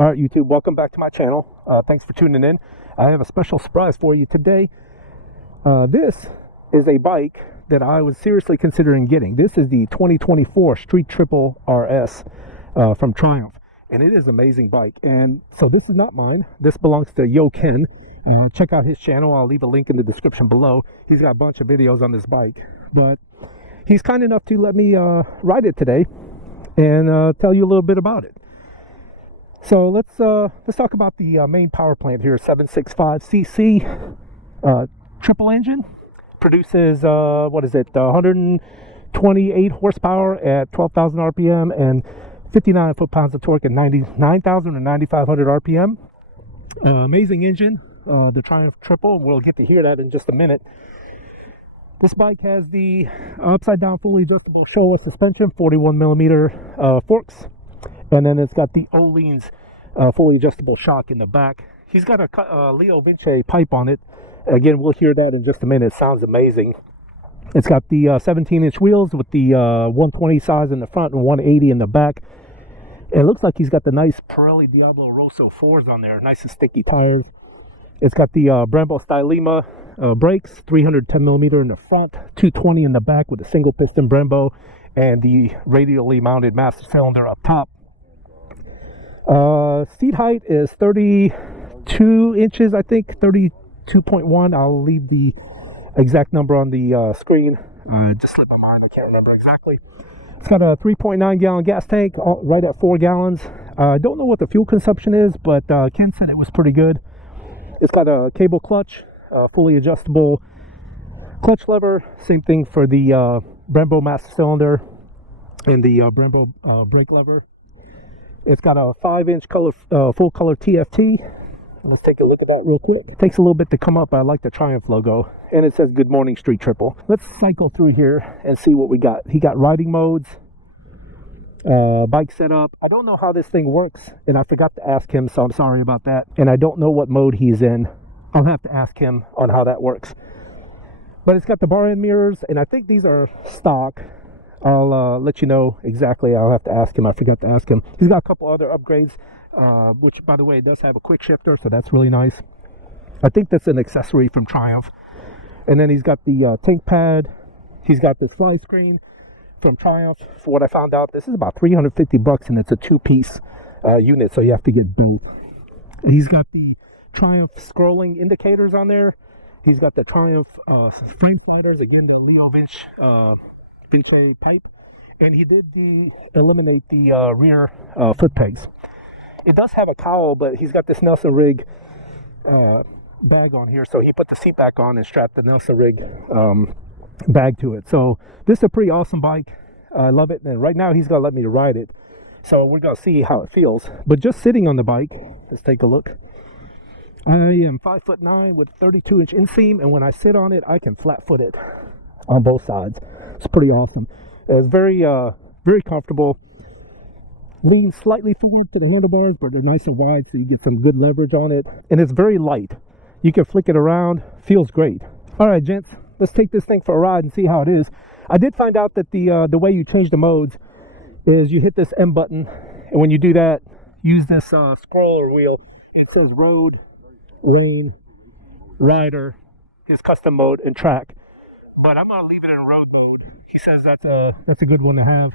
All right, YouTube, welcome back to my channel. Thanks for tuning in. I have a special surprise for you today. This is a bike that I was seriously considering getting. This is the 2024 Street Triple RS from Triumph, and it is an amazing bike. And so this is not mine. This belongs to Yo Ken. Check out his channel. I'll leave a link in the description below. He's got a bunch of videos on this bike, but he's kind enough to let me ride it today and tell you a little bit about it. So let's talk about the main power plant here. 765cc triple engine, produces 128 horsepower at 12,000 rpm and 59 foot-pounds of torque at 99,000 or 9,500 rpm. Amazing engine, the Triumph Triple. We'll get to hear that in just a minute. This bike has the upside down fully adjustable Showa suspension, 41 millimeter forks. And then it's got the Ohlins fully adjustable shock in the back. He's got a Leo Vinci pipe on it. Again, we'll hear that in just a minute. It sounds amazing. It's got the 17-inch wheels with the 120 size in the front and 180 in the back. It looks like he's got the nice Pirelli Diablo Rosso 4s on there. Nice and sticky tires. It's got the Brembo Stylema brakes, 310 millimeter in the front, 220 in the back with a single piston Brembo, and the radially mounted master cylinder up top. Seat height is 32 inches, I think, 32.1. I'll leave the exact number on the screen. Just slipped my mind, I can't remember exactly. It's got a 3.9 gallon gas tank, right at 4 gallons. I don't know what the fuel consumption is, but Ken said it was pretty good. It's got a cable clutch, fully adjustable clutch lever. Same thing for the Brembo master cylinder and the Brembo brake lever. It's got a 5-inch color, full color TFT. Let's take a look at that real quick. It takes a little bit to come up, but I like the Triumph logo. And it says Good Morning Street Triple. Let's cycle through here and see what we got. He got riding modes, bike setup. I don't know how this thing works, and I forgot to ask him, so I'm sorry about that. And I don't know what mode he's in. I'll have to ask him on how that works. But it's got the bar end mirrors, and I think these are stock. I'll let you know exactly. I'll have to ask him. I forgot to ask him. He's got a couple other upgrades, which, by the way, it does have a quick shifter, so that's really nice. I think that's an accessory from Triumph. And then he's got the tank pad. He's got this fly screen from Triumph. For what I found out, this is about 350 bucks, and it's a 2-piece unit, so you have to get both. He's got the Triumph scrolling indicators on there. He's got the Triumph frame fighters, again, the Leo Vinci pipe, and he did eliminate the rear foot pegs. It does have a cowl, but he's got this Nelson rig bag on here, so he put the seat back on and strapped the Nelson rig bag to it. So this is a pretty awesome bike. I love it, and right now he's gonna let me ride it, so we're gonna see how it feels. But just sitting on the bike, let's take a look. I am 5'9" with 32-inch inseam, and when I sit on it, I can flat foot it on both sides. It's pretty awesome. It's very very comfortable. Leans slightly forward to the handlebars, but they're nice and wide, so you get some good leverage on it. And it's very light. You can flick it around. Feels great. All right, gents, let's take this thing for a ride and see how it is. I did find out that the way you change the modes is you hit this M button, and when you do that, use this scroller wheel. It says road, rain, rider, his custom mode, and track. But I'm going to leave it in road mode. He says that's a good one to have.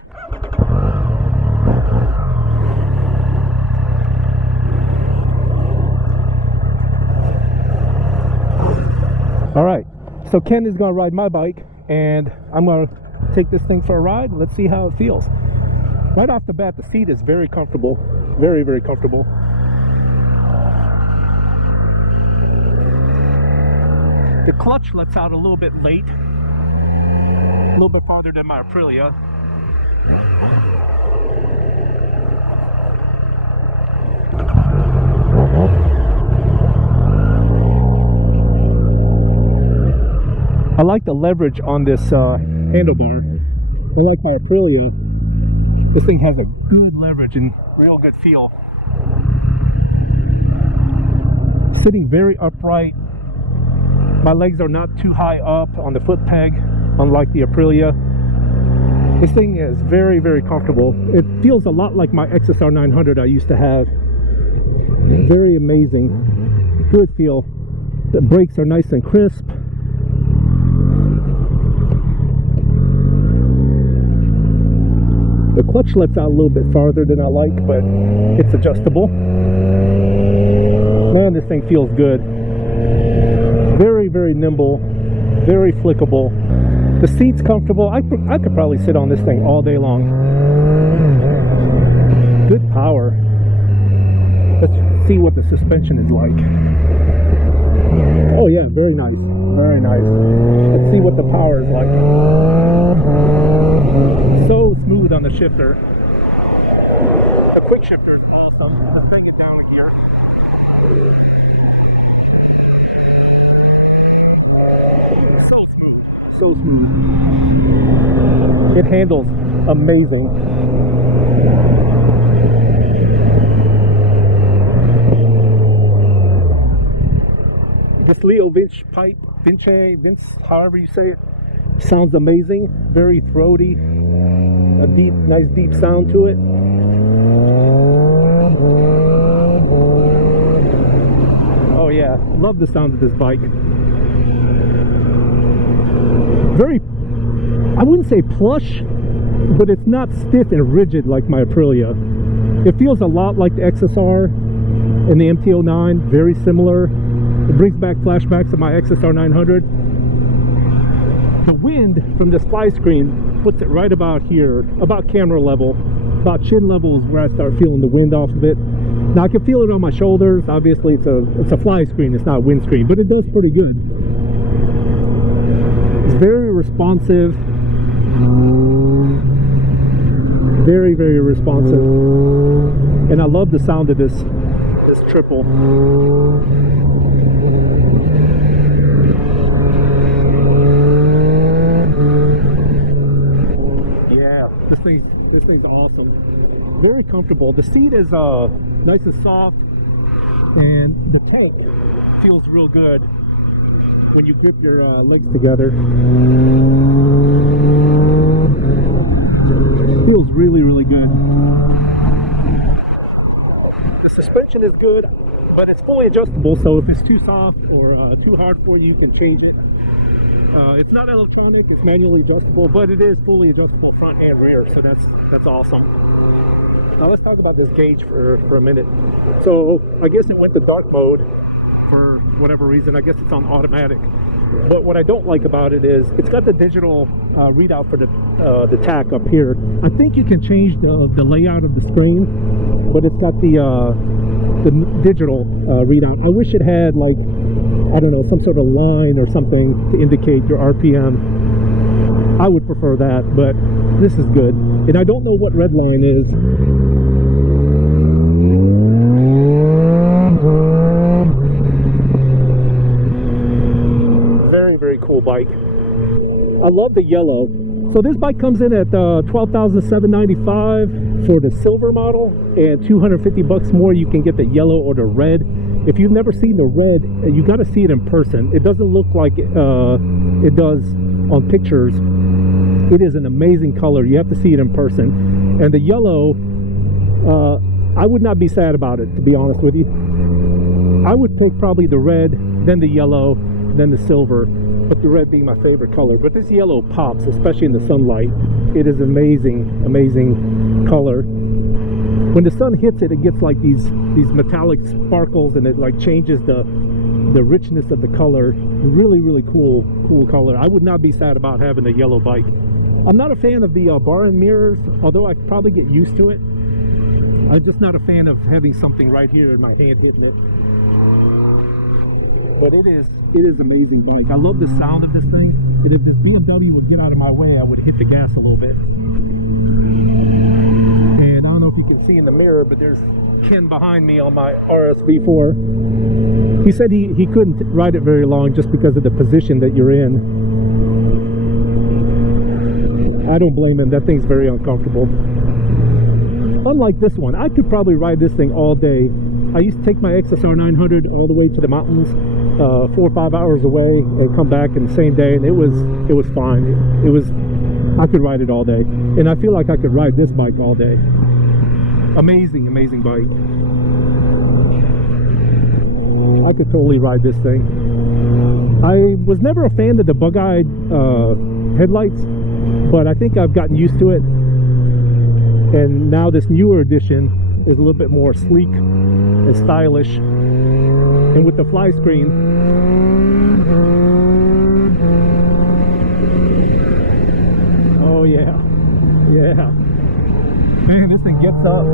All right, so Ken is going to ride my bike, and I'm going to take this thing for a ride. Let's see how it feels. Right off the bat, the seat is very comfortable. Very, very comfortable. The clutch lets out a little bit late. A little bit farther than my Aprilia. I like the leverage on this handlebar. I like my Aprilia. This thing has a good leverage and real good feel. Sitting very upright. My legs are not too high up on the foot peg, unlike the Aprilia. This thing is very, very comfortable. It feels a lot like my XSR 900 I used to have. Very amazing. Good feel. The brakes are nice and crisp. The clutch lets out a little bit farther than I like, but it's adjustable. Man, this thing feels good. Very, very nimble, very flickable. The seat's comfortable. I could probably sit on this thing all day long. Good power. Let's see what the suspension is like. Oh yeah, very nice, very nice. Let's see what the power is like. So smooth on the shifter. The quick shifter is awesome. Let's bring it down a gear. So smooth, so smooth. It handles amazing. This Leo Vince pipe, Vince, however you say it, sounds amazing. Very throaty, a deep, nice deep sound to it. Oh yeah, love the sound of this bike. Very, I wouldn't say plush, but it's not stiff and rigid like my Aprilia. It feels a lot like the XSR and the MT-09, very similar. It brings back flashbacks of my XSR 900. The wind from this fly screen puts it right about here, about camera level, about chin level is where I start feeling the wind off of it. Now I can feel it on my shoulders. Obviously it's a fly screen, it's not a windscreen, but it does pretty good. It's very responsive. Very, very responsive. And I love the sound of this triple. This thing's awesome. Very comfortable. The seat is nice and soft, and the tank feels real good when you grip your legs together. It feels really, really good. The suspension is good, but it's fully adjustable, so if it's too soft or too hard for you, you can change it. It's not electronic, it's manually adjustable, but it is fully adjustable front and rear, so that's awesome. Now let's talk about this gauge for a minute. So I guess it went to dark mode for whatever reason. I guess it's on automatic. But what I don't like about it is it's got the digital readout for the tach up here. I think you can change the layout of the screen, but it's got the digital readout. I wish it had, like, I don't know, some sort of line or something to indicate your RPM. I would prefer that, but this is good. And I don't know what red line is. Very, very cool bike. I love the yellow. So this bike comes in at $12,795 for the silver model, and $250 more you can get the yellow or the red. If you've never seen the red, you got to see it in person. It doesn't look like it does on pictures. It is an amazing color. You have to see it in person. And the yellow, I would not be sad about it, to be honest with you. I would pick probably the red, then the yellow, then the silver, but the red being my favorite color. But this yellow pops, especially in the sunlight. It is amazing, amazing color. When the sun hits it, it gets like these metallic sparkles, and it like changes the richness of the color. Really, really cool color. I would not be sad about having a yellow bike. I'm not a fan of the bar and mirrors, although I could probably get used to it. I'm just not a fan of having something right here in my hand hitting it. But it is amazing bike. I love the sound of this thing. And if this BMW would get out of my way, I would hit the gas a little bit. And I don't know if you can see in the mirror, but there's Ken behind me on my RSV4. He said he couldn't ride it very long just because of the position that you're in. I don't blame him. That thing's very uncomfortable. Unlike this one, I could probably ride this thing all day. I used to take my XSR 900 all the way to the mountains, 4 or 5 hours away, and come back in the same day, and it was fine. I could ride it all day, and I feel like I could ride this bike all day. Amazing, amazing bike. I could totally ride this thing. I was never a fan of the bug-eyed headlights, but I think I've gotten used to it. And now this newer edition is a little bit more sleek and stylish. And with the fly screen, oh yeah, yeah. Man, this thing gets up.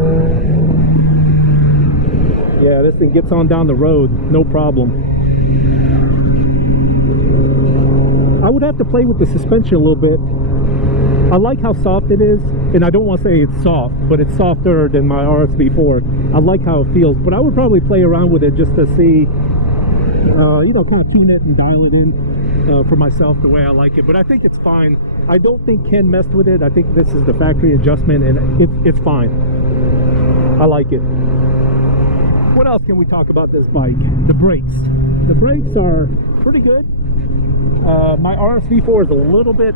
Yeah, this thing gets on down the road, no problem. I would have to play with the suspension a little bit. I like how soft it is, and I don't want to say it's soft, but it's softer than my RSV4. I like how it feels, but I would probably play around with it just to see, you know, kind of tune it and dial it in for myself the way I like it. But I think it's fine. I don't think Ken messed with it. I think this is the factory adjustment, and it's fine. I like it. What else can we talk about this bike? The brakes. The brakes are pretty good. My RSV4 is a little bit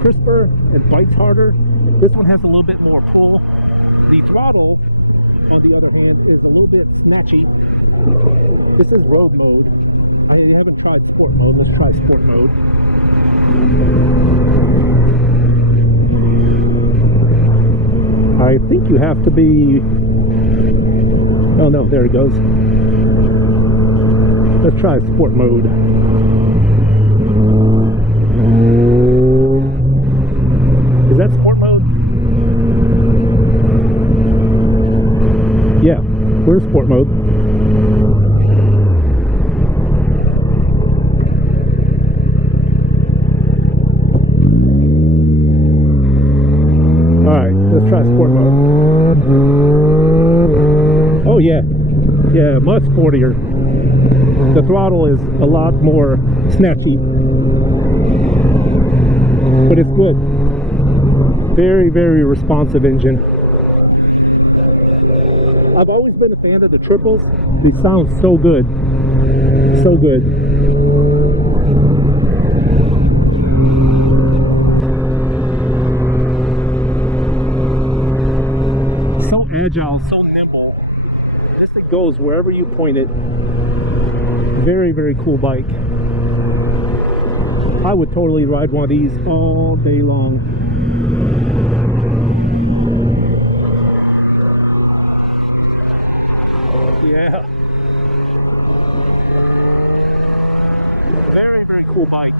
crisper and bites harder. This one has a little bit more pull. The throttle, on the other hand, is a little bit snatchy. This is road mode. I haven't tried sport mode. Let's try sport mode. I think you have to be... Oh no, there it goes. Let's try sport mode. Is that sport mode? Yeah, we're in sport mode. Alright, let's try sport mode. Oh yeah, yeah, much sportier. The throttle is a lot more snatchy, but it's good. Very, very responsive engine. I've always been a fan of the triples. They sound so good. So good. So agile, so nimble. This thing goes wherever you point it. Very, very cool bike. I would totally ride one of these all day long. Yeah. Very, very cool bike.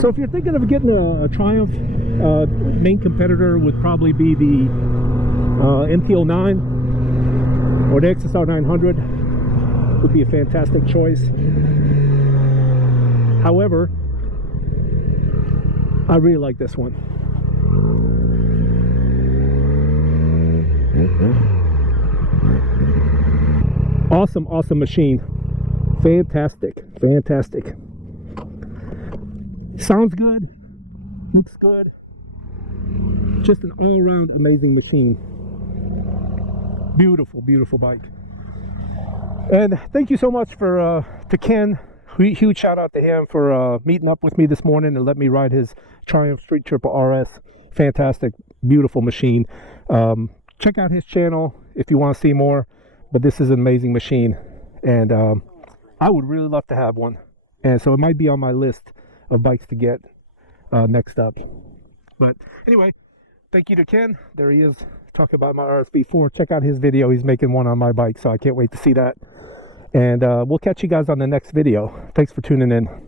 So if you're thinking of getting a Triumph, main competitor would probably be the MT-09 or the XSR 900. Would be a fantastic choice. However, I really like this one. Awesome, awesome machine. Fantastic, fantastic. Sounds good, looks good. Just an all-around amazing machine. Beautiful, beautiful bike. And thank you so much for to Ken. Huge shout out to him for meeting up with me this morning and let me ride his Triumph Street Triple RS. Fantastic, beautiful machine. Check out his channel if you want to see more. But this is an amazing machine, and I would really love to have one. And so it might be on my list of bikes to get next up. But anyway, thank you to Ken. There he is talking about my RSV4. Check out his video. He's making one on my bike, so I can't wait to see that. And we'll catch you guys on the next video. Thanks for tuning in.